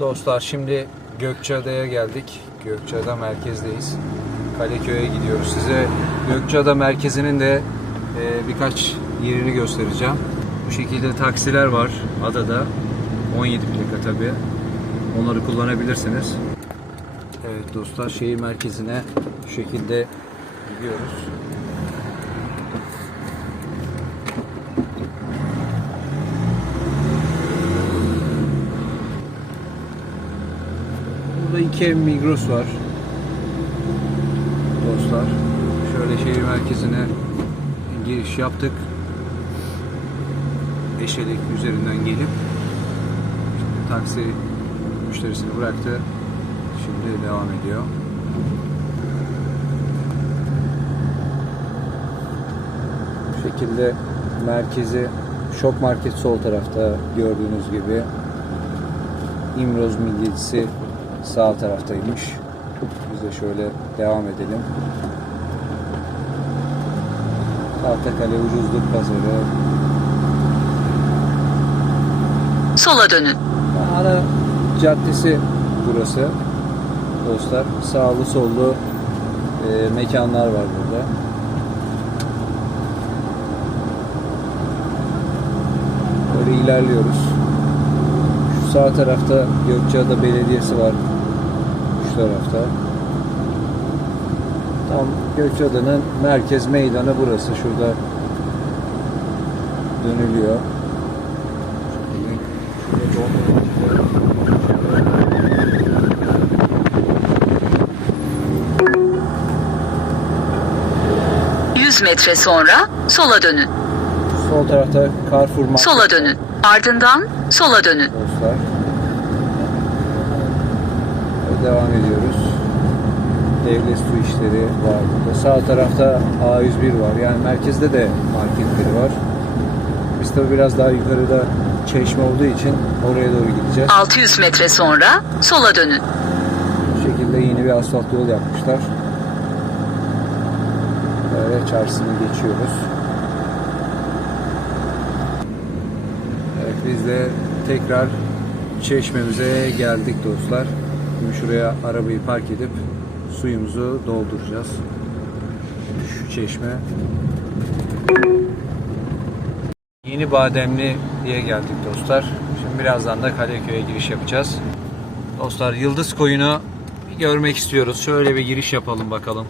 Dostlar şimdi Gökçeada'ya geldik. Gökçeada merkezdeyiz. Kaleköy'e gidiyoruz. Size Gökçeada merkezinin de e, birkaç yerini göstereceğim. Bu şekilde taksiler var adada. 17 plaka tabi. Onları kullanabilirsiniz. Evet dostlar şehir merkezine şu şekilde gidiyoruz. Burada iki ev Migros var. Dostlar. Şöyle şehir merkezine giriş yaptık. Eşelik üzerinden gelip taksi müşterisini bıraktı. Şimdi devam ediyor. Bu şekilde merkezi Şok Market sol tarafta gördüğünüz gibi İmroz Midyecisi sağ taraftaymış. Biz de şöyle devam edelim. Tahtakale Ucuzluk Pazarı. Sola dönün. Ana caddesi burası. Dostlar sağlı sollu e, mekanlar var burada. Böyle ilerliyoruz. Şu sağ tarafta Gökçeada Belediyesi var. Şu tarafta. Tam Gökçeada'nın merkez meydanı burası. Şurada dönülüyor. 100 metre sonra sola dönün. Sol tarafta Carrefour Market Sola dönün. Ardından sola dönün. dostlar. Devam ediyoruz. Devlet su işleri var burada. Sağ tarafta A101 var. Yani merkezde de marketleri var. Biz tabi biraz daha yukarıda çeşme olduğu için oraya doğru gideceğiz. 600 metre sonra sola dönün. Bu şekilde yeni bir asfalt yol yapmışlar. Böyle çarşısını geçiyoruz. Evet biz de tekrar çeşmemize geldik dostlar. Şimdi şuraya arabayı park edip suyumuzu dolduracağız. Şu çeşme. Yeni Bademli diye geldik dostlar. Şimdi birazdan da Kaleköy'e giriş yapacağız. Dostlar Yıldız Koyunu görmek istiyoruz. Şöyle bir giriş yapalım bakalım.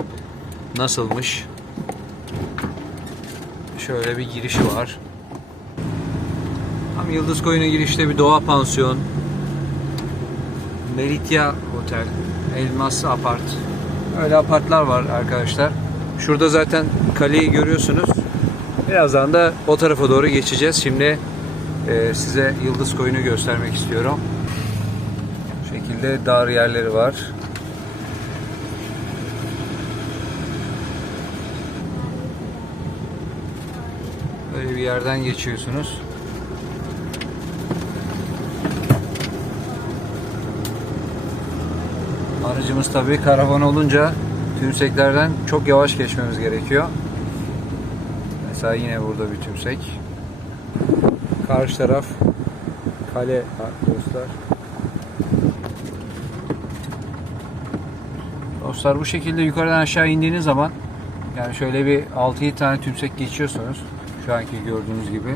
Nasılmış? Şöyle bir girişi var. Tam Yıldız Koyunu girişte bir doğa pansiyon. Meritya Otel. Elmas Apart. Öyle apartlar var arkadaşlar. Şurada zaten kaleyi görüyorsunuz. Birazdan da o tarafa doğru geçeceğiz. Şimdi e, size Yıldız Koyunu göstermek istiyorum. Bu şekilde dar yerleri var. Böyle bir yerden geçiyorsunuz. Aracımız tabii karavan olunca tümseklerden çok yavaş geçmemiz gerekiyor. Mesela yine burada bir tümsek. Karşı taraf kale dostlar. Dostlar bu şekilde yukarıdan aşağı indiğiniz zaman yani şöyle bir 6-7 tane tümsek geçiyorsunuz. Şu anki gördüğünüz gibi.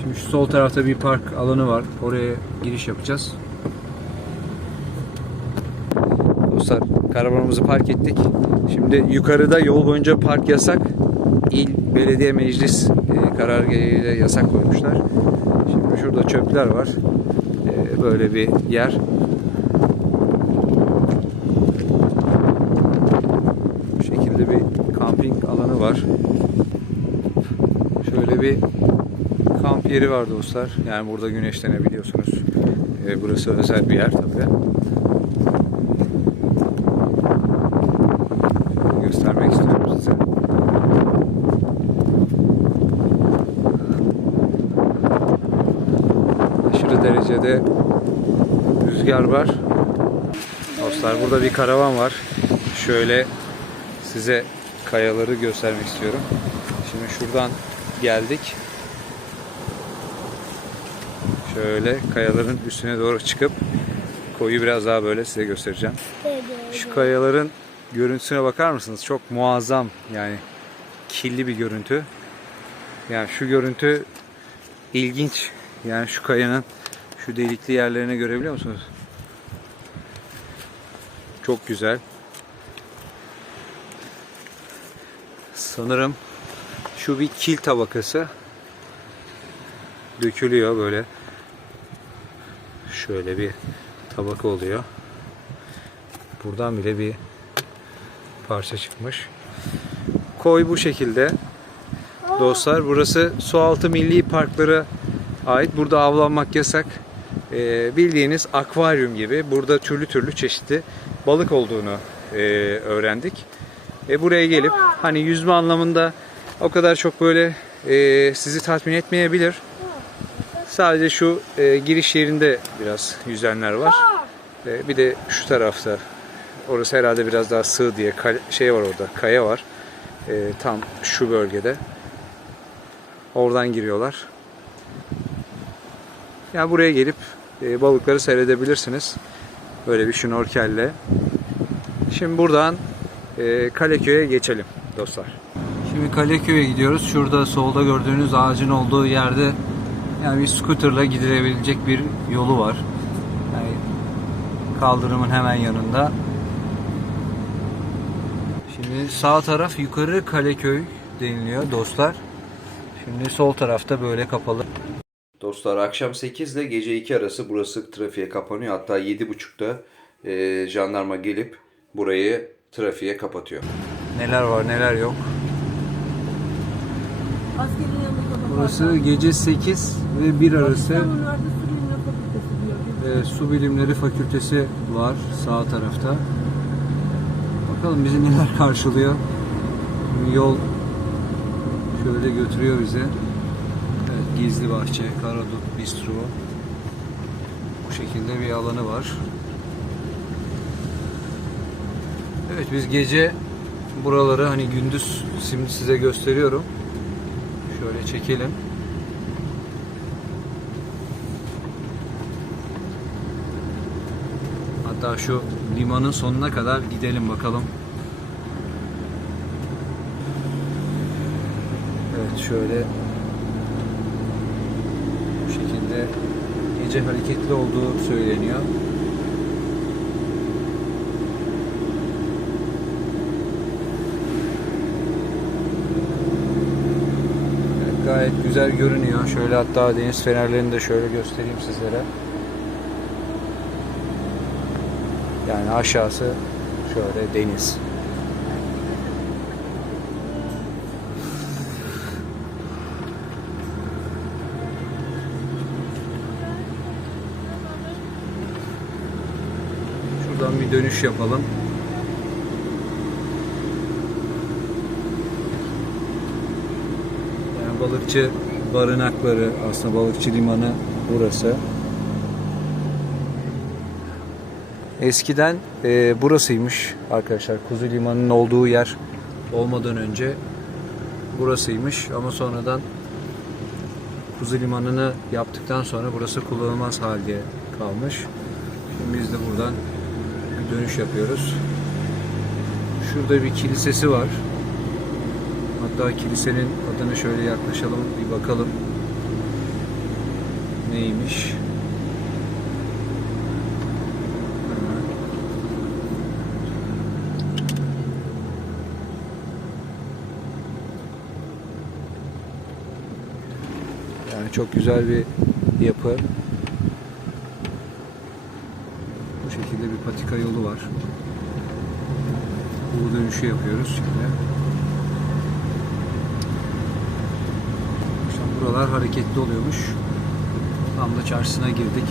Şimdi şu sol tarafta bir park alanı var. Oraya giriş yapacağız. Dostlar karavanımızı park ettik. Şimdi yukarıda yol boyunca park yasak. İl Belediye Meclis e, karargahıyla yasak koymuşlar. Şimdi şurada çöpler var. E, böyle bir yer. Bu şekilde bir kamping alanı var. Şöyle bir kamp yeri var dostlar. Yani burada güneşlenebiliyorsunuz. E, burası özel bir yer tabii istiyorum size. Aşırı derecede rüzgar var. Dostlar burada bir karavan var. Şöyle size kayaları göstermek istiyorum. Şimdi şuradan geldik. Şöyle kayaların üstüne doğru çıkıp koyu biraz daha böyle size göstereceğim. Şu kayaların görüntüsüne bakar mısınız? Çok muazzam yani kirli bir görüntü. Yani şu görüntü ilginç. Yani şu kayanın şu delikli yerlerini görebiliyor musunuz? Çok güzel. Sanırım şu bir kil tabakası dökülüyor böyle. Şöyle bir tabaka oluyor. Buradan bile bir parça çıkmış. Koy bu şekilde. Dostlar burası Sualtı Milli Parkları ait. Burada avlanmak yasak. Ee, bildiğiniz akvaryum gibi. Burada türlü türlü çeşitli balık olduğunu e, öğrendik. E, buraya gelip hani yüzme anlamında o kadar çok böyle e, sizi tatmin etmeyebilir. Sadece şu e, giriş yerinde biraz yüzenler var. E, bir de şu tarafta orası herhalde biraz daha sığ diye şey var orada kaya var. E, tam şu bölgede. Oradan giriyorlar. Yani buraya gelip e, balıkları seyredebilirsiniz. Böyle bir şnorkelle. Şimdi buradan e, Kaleköy'e geçelim dostlar. Şimdi Kaleköy'e gidiyoruz. Şurada solda gördüğünüz ağacın olduğu yerde yani bir scooterla gidilebilecek bir yolu var. Yani kaldırımın hemen yanında. Şimdi sağ taraf yukarı Kaleköy deniliyor dostlar. Şimdi sol tarafta böyle kapalı. Dostlar akşam 8 ile gece 2 arası burası trafiğe kapanıyor. Hatta 7.30'da e, jandarma gelip burayı trafiğe kapatıyor. Neler var neler yok. Burası gece 8 ve 1 arası e, Su Bilimleri Fakültesi var sağ tarafta. Bakalım bizi neler karşılıyor. Yol şöyle götürüyor bizi. Gizli Bahçe, Karadut Bistro. Bu şekilde bir alanı var. Evet biz gece buraları hani gündüz şimdi size gösteriyorum. Şöyle çekelim. Hatta şu limanın sonuna kadar gidelim bakalım. Evet şöyle şekilde gece hareketli olduğu söyleniyor. Gayet güzel görünüyor. Şöyle hatta deniz fenerlerini de şöyle göstereyim sizlere. Yani aşağısı şöyle deniz. Şuradan dönüş yapalım. Yani balıkçı barınakları, aslında balıkçı limanı burası. Eskiden e, burasıymış arkadaşlar. Kuzu Limanı'nın olduğu yer olmadan önce burasıymış ama sonradan Kuzu Limanı'nı yaptıktan sonra burası kullanılmaz halde kalmış. Şimdi biz de buradan dönüş yapıyoruz. Şurada bir kilisesi var. Hatta kilisenin adını şöyle yaklaşalım bir bakalım. Neymiş? Yani çok güzel bir yapı. Bu şekilde bir patika yolu var. Bu dönüşü yapıyoruz şimdi. Akşam buralar hareketli oluyormuş. Tam da çarşısına girdik.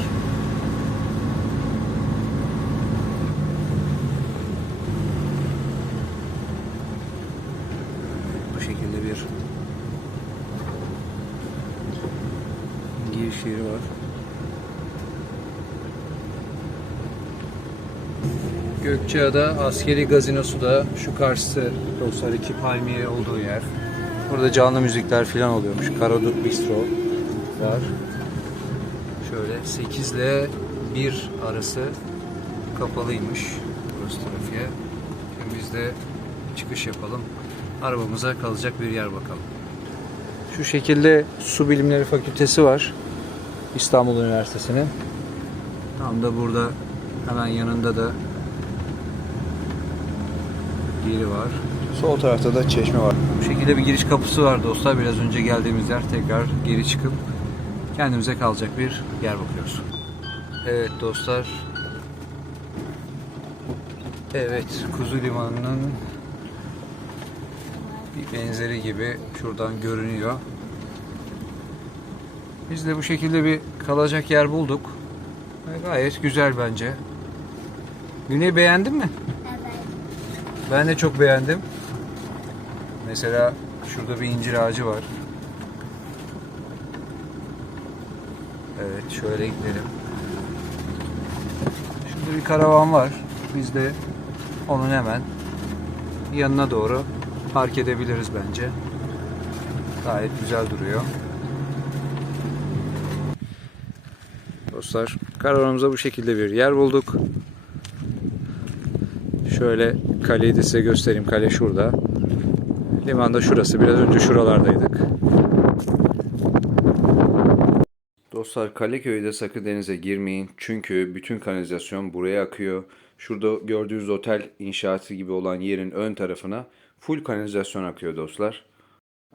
Bu şekilde bir giriş yeri var. Gökçeada askeri gazinosu da şu karşısı dostlar iki palmiye olduğu yer. Burada canlı müzikler falan oluyormuş. Karadut Bistro var. Şöyle 8 ile 1 arası kapalıymış burası trafiğe. Şimdi biz de çıkış yapalım. Arabamıza kalacak bir yer bakalım. Şu şekilde Su Bilimleri Fakültesi var. İstanbul Üniversitesi'nin. Tam da burada hemen yanında da yeri var. Sol tarafta da çeşme var. Bu şekilde bir giriş kapısı var dostlar. Biraz önce geldiğimiz yer tekrar geri çıkıp kendimize kalacak bir yer bakıyoruz. Evet dostlar. Evet Kuzu Limanı'nın bir benzeri gibi şuradan görünüyor. Biz de bu şekilde bir kalacak yer bulduk. Gayet güzel bence. Güney beğendin mi? Ben de çok beğendim. Mesela şurada bir incir ağacı var. Evet şöyle gidelim. Şurada bir karavan var. Biz de onun hemen yanına doğru park edebiliriz bence. Gayet güzel duruyor. Dostlar karavanımıza bu şekilde bir yer bulduk. Şöyle kaleyi de size göstereyim. Kale şurada. Limanda şurası. Biraz önce şuralardaydık. Dostlar Kaleköy'de sakın denize girmeyin. Çünkü bütün kanalizasyon buraya akıyor. Şurada gördüğünüz otel inşaatı gibi olan yerin ön tarafına full kanalizasyon akıyor dostlar.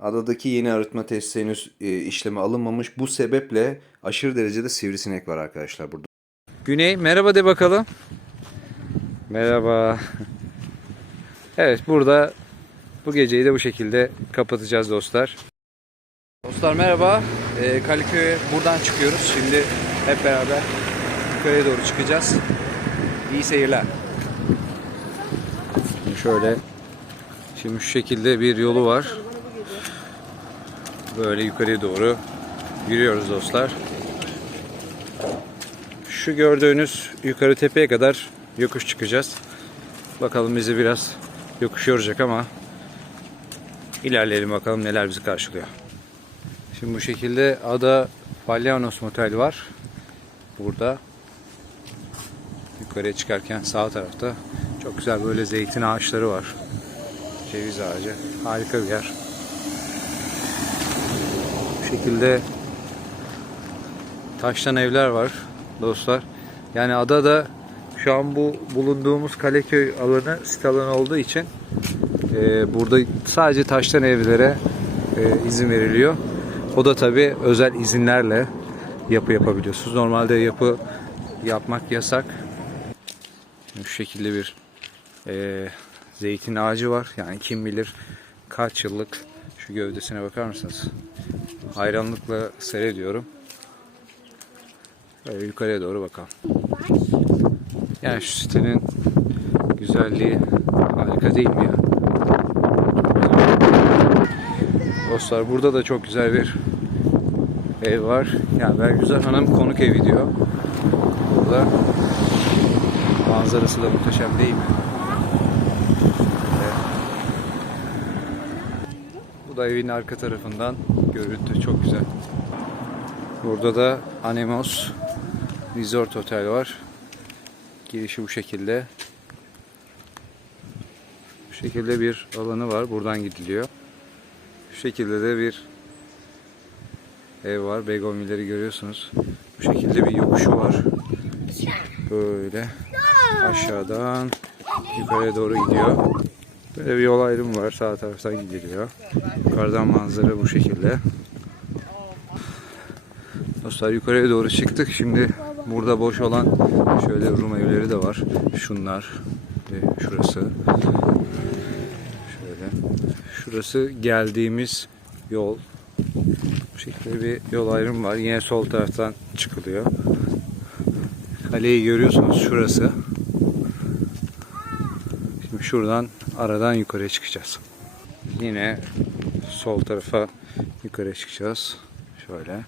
Adadaki yeni arıtma tesisi henüz e, işleme alınmamış. Bu sebeple aşırı derecede sivrisinek var arkadaşlar burada. Güney merhaba de bakalım. Merhaba. Evet burada bu geceyi de bu şekilde kapatacağız dostlar. Dostlar merhaba. Ee, Kaliköy'e buradan çıkıyoruz. Şimdi hep beraber köye doğru çıkacağız. İyi seyirler. Şimdi şöyle şimdi şu şekilde bir yolu var. Böyle yukarıya doğru yürüyoruz dostlar. Şu gördüğünüz yukarı tepeye kadar yokuş çıkacağız. Bakalım bizi biraz yokuş yoracak ama ilerleyelim bakalım neler bizi karşılıyor. Şimdi bu şekilde Ada Palyanos Motel var. Burada. Yukarıya çıkarken sağ tarafta çok güzel böyle zeytin ağaçları var. Ceviz ağacı. Harika bir yer. Bu şekilde taştan evler var dostlar. Yani adada şu an bu bulunduğumuz Kaleköy alanı sit alanı olduğu için e, burada sadece taştan evlere e, izin veriliyor. O da tabi özel izinlerle yapı yapabiliyorsunuz. Normalde yapı yapmak yasak. Şu şekilde bir e, zeytin ağacı var. Yani kim bilir kaç yıllık şu gövdesine bakar mısınız? Hayranlıkla seyrediyorum. Böyle yukarıya doğru bakalım. Yani şu sitenin güzelliği harika değil mi ya? Dostlar burada da çok güzel bir ev var. Yani Bergüzar Hanım konuk evi diyor. Burada manzarası da muhteşem değil mi? Bu da evin arka tarafından görüntü çok güzel. Burada da Anemos Resort Otel var. Girişi bu şekilde. Bu şekilde bir alanı var. Buradan gidiliyor. Şu şekilde de bir ev var. Begonvilleri görüyorsunuz. Bu şekilde bir yokuşu var. Böyle aşağıdan yukarıya doğru gidiyor. Böyle bir yol ayrımı var. Sağ taraftan gidiliyor. Yukarıdan manzara bu şekilde. Dostlar yukarıya doğru çıktık. Şimdi burada boş olan şöyle Rum evleri de var. Şunlar ve şurası. Şöyle. Şurası geldiğimiz yol. Bu şekilde bir yol ayrımı var. Yine sol taraftan çıkılıyor. Kaleyi görüyorsunuz şurası. Şimdi şuradan aradan yukarıya çıkacağız. Yine sol tarafa yukarı çıkacağız. Şöyle.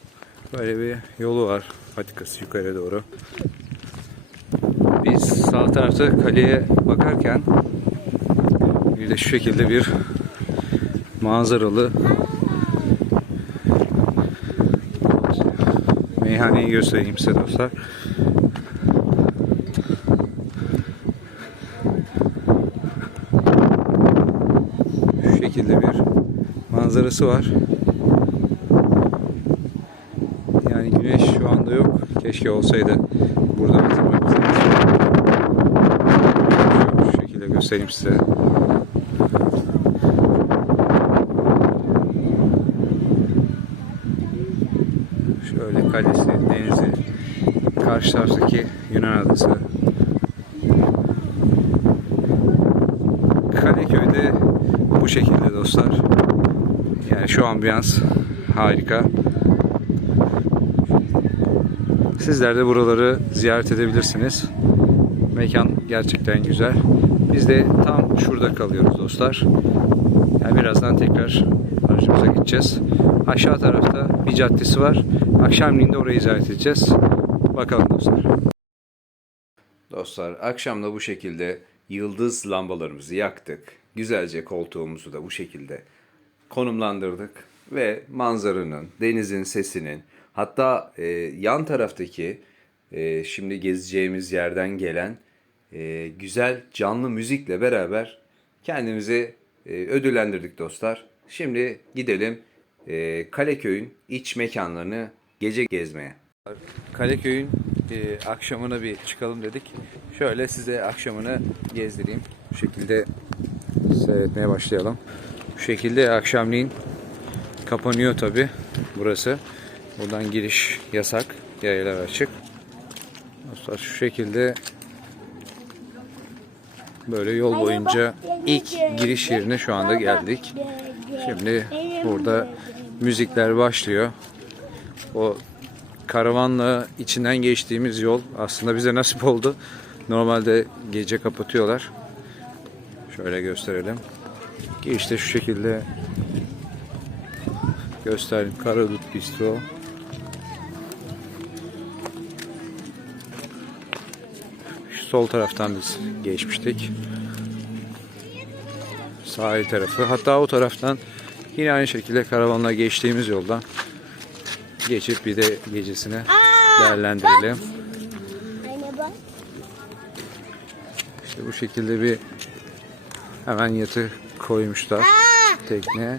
Böyle bir yolu var. Patikası yukarı doğru. Biz sağ tarafta kaleye bakarken bir de şu şekilde bir manzaralı meyhaneyi göstereyim size dostlar. Şu şekilde bir manzarası var. Yani güneş şu anda yok. Keşke olsaydı. Burada Şu şekilde göstereyim size. Şöyle kalesi, denizi, karşı taraftaki Yunan adası. Kaleköy'de bu şekilde dostlar. Yani şu ambiyans harika. Sizler de buraları ziyaret edebilirsiniz. Mekan gerçekten güzel. Biz de tam şurada kalıyoruz dostlar. Yani birazdan tekrar aracımıza gideceğiz. Aşağı tarafta bir caddesi var. Akşamleyin de orayı ziyaret edeceğiz. Bakalım dostlar. Dostlar akşam da bu şekilde yıldız lambalarımızı yaktık. Güzelce koltuğumuzu da bu şekilde konumlandırdık. Ve manzaranın, denizin sesinin hatta e, yan taraftaki e, şimdi gezeceğimiz yerden gelen e, güzel canlı müzikle beraber kendimizi e, ödüllendirdik dostlar. Şimdi gidelim e, Kaleköy'ün iç mekanlarını gece gezmeye. Kaleköy'ün e, akşamına bir çıkalım dedik. Şöyle size akşamını gezdireyim. Bu şekilde seyretmeye başlayalım. Bu şekilde akşamleyin kapanıyor tabi burası. Buradan giriş yasak. Yayalar açık. Dostlar şu şekilde böyle yol boyunca ilk giriş yerine şu anda geldik. Şimdi burada müzikler başlıyor. O karavanla içinden geçtiğimiz yol aslında bize nasip oldu. Normalde gece kapatıyorlar. Şöyle gösterelim. Girişte şu şekilde göstereyim. Karadut Bistro. Sol taraftan biz geçmiştik. Sahil tarafı. Hatta o taraftan yine aynı şekilde karavanla geçtiğimiz yoldan geçip bir de gecesini değerlendirelim. İşte bu şekilde bir hemen yatı koymuşlar tekneye.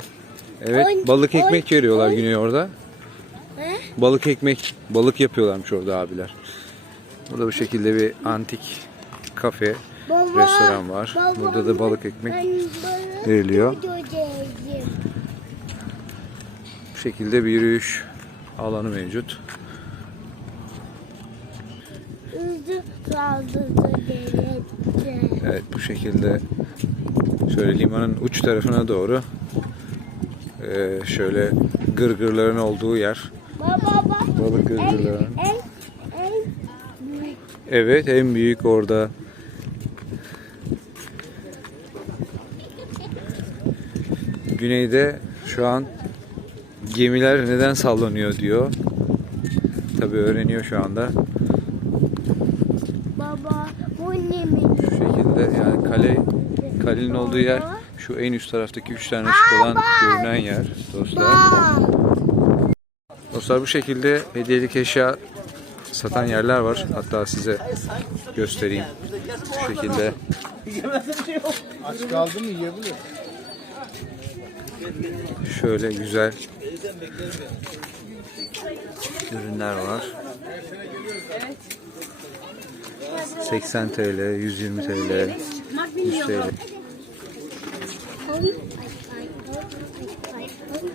Evet balık ekmek veriyorlar güney orada. Balık ekmek, balık yapıyorlarmış orada abiler. Burada bu şekilde bir antik kafe, Baba, restoran var. baba, Burada da balık ekmek veriliyor. Bu şekilde bir yürüyüş alanı mevcut. Evet bu şekilde şöyle limanın uç tarafına doğru eee, şöyle gırgırların olduğu yer. Baba bak. Balık gırgırların. En büyük Evet en büyük orada. Güneyde şu an gemiler neden sallanıyor diyor. Tabi öğreniyor şu anda. baba. Bu ne mi? Şu şekilde yani kale kalenin olduğu yer şu en üst taraftaki üç tane ışık olan görünen yer dostlar. Dostlar bu şekilde hediyelik eşya satan yerler var. Hatta size göstereyim. Bu şekilde. Aç kaldı mı yiyebilir. Şöyle güzel ürünler var. 80 TL, 120 TL, 100 TL.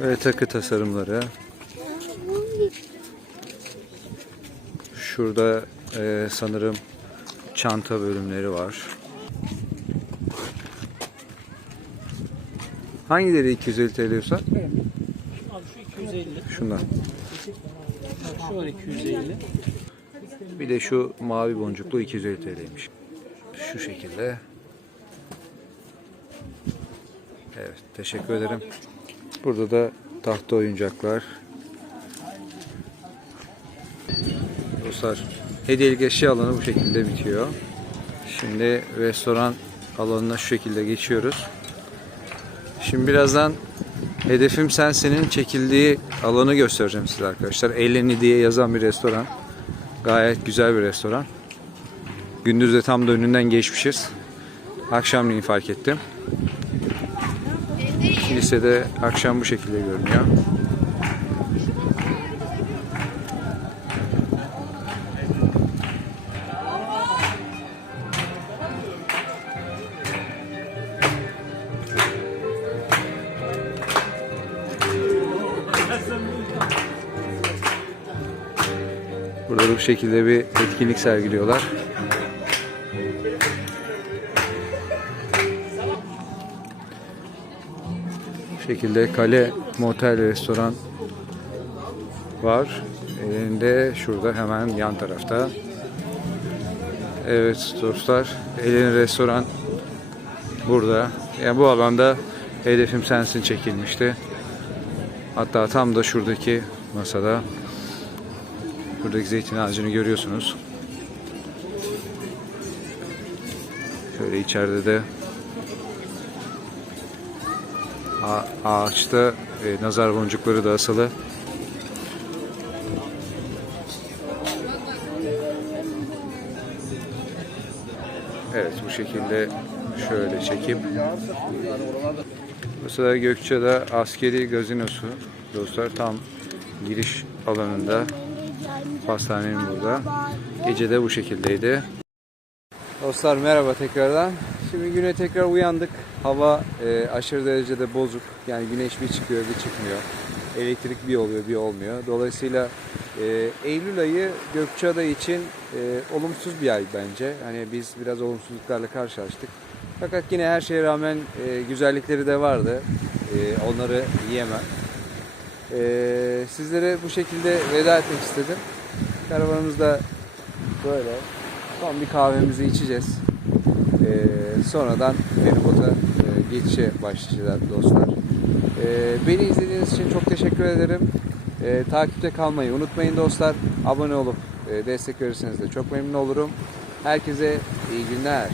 Ve takı tasarımları. Şurada e, sanırım çanta bölümleri var. Hangileri 250 TL? Abi şu 250, Şundan. şu var 250. Bir de şu mavi boncuklu 250 TL'ymiş. Şu şekilde. Evet, teşekkür ederim. Burada da tahta oyuncaklar. Dostlar, hediyelik eşya alanı bu şekilde bitiyor. Şimdi restoran alanına şu şekilde geçiyoruz. Şimdi birazdan Hedefim Sensin'in çekildiği alanı göstereceğim size arkadaşlar. Eleni diye yazan bir restoran. Gayet güzel bir restoran. Gündüz de tam da önünden geçmişiz. Akşamleyin fark ettim. Kilisede akşam bu şekilde görünüyor. Şekilde bir etkinlik sergiliyorlar. Bu şekilde kale motel restoran var. Elinde şurada hemen yan tarafta. Evet dostlar, Elin restoran burada. Yani bu alanda hedefim sensin çekilmişti. Hatta tam da şuradaki masada Buradaki zeytin ağacını görüyorsunuz. Şöyle içeride de ağaçta e, nazar boncukları da asılı. Evet bu şekilde şöyle çekip Mesela Gökçe'de askeri gazinosu dostlar tam giriş alanında Pastanenin burada. Gece de bu şekildeydi. Dostlar merhaba tekrardan. Şimdi güne tekrar uyandık. Hava e, aşırı derecede bozuk. Yani güneş bir çıkıyor bir çıkmıyor. Elektrik bir oluyor bir olmuyor. Dolayısıyla e, Eylül ayı Gökçeada için e, olumsuz bir ay bence. Hani biz biraz olumsuzluklarla karşılaştık. Fakat yine her şeye rağmen e, güzellikleri de vardı. E, onları yiyemem. E, sizlere bu şekilde veda etmek istedim. Karavanımızda böyle son bir kahvemizi içeceğiz. Ee, sonradan feribota e, geçişe başlayacağız dostlar. Ee, beni izlediğiniz için çok teşekkür ederim. Ee, takipte kalmayı unutmayın dostlar. Abone olup e, destek verirseniz de çok memnun olurum. Herkese iyi günler.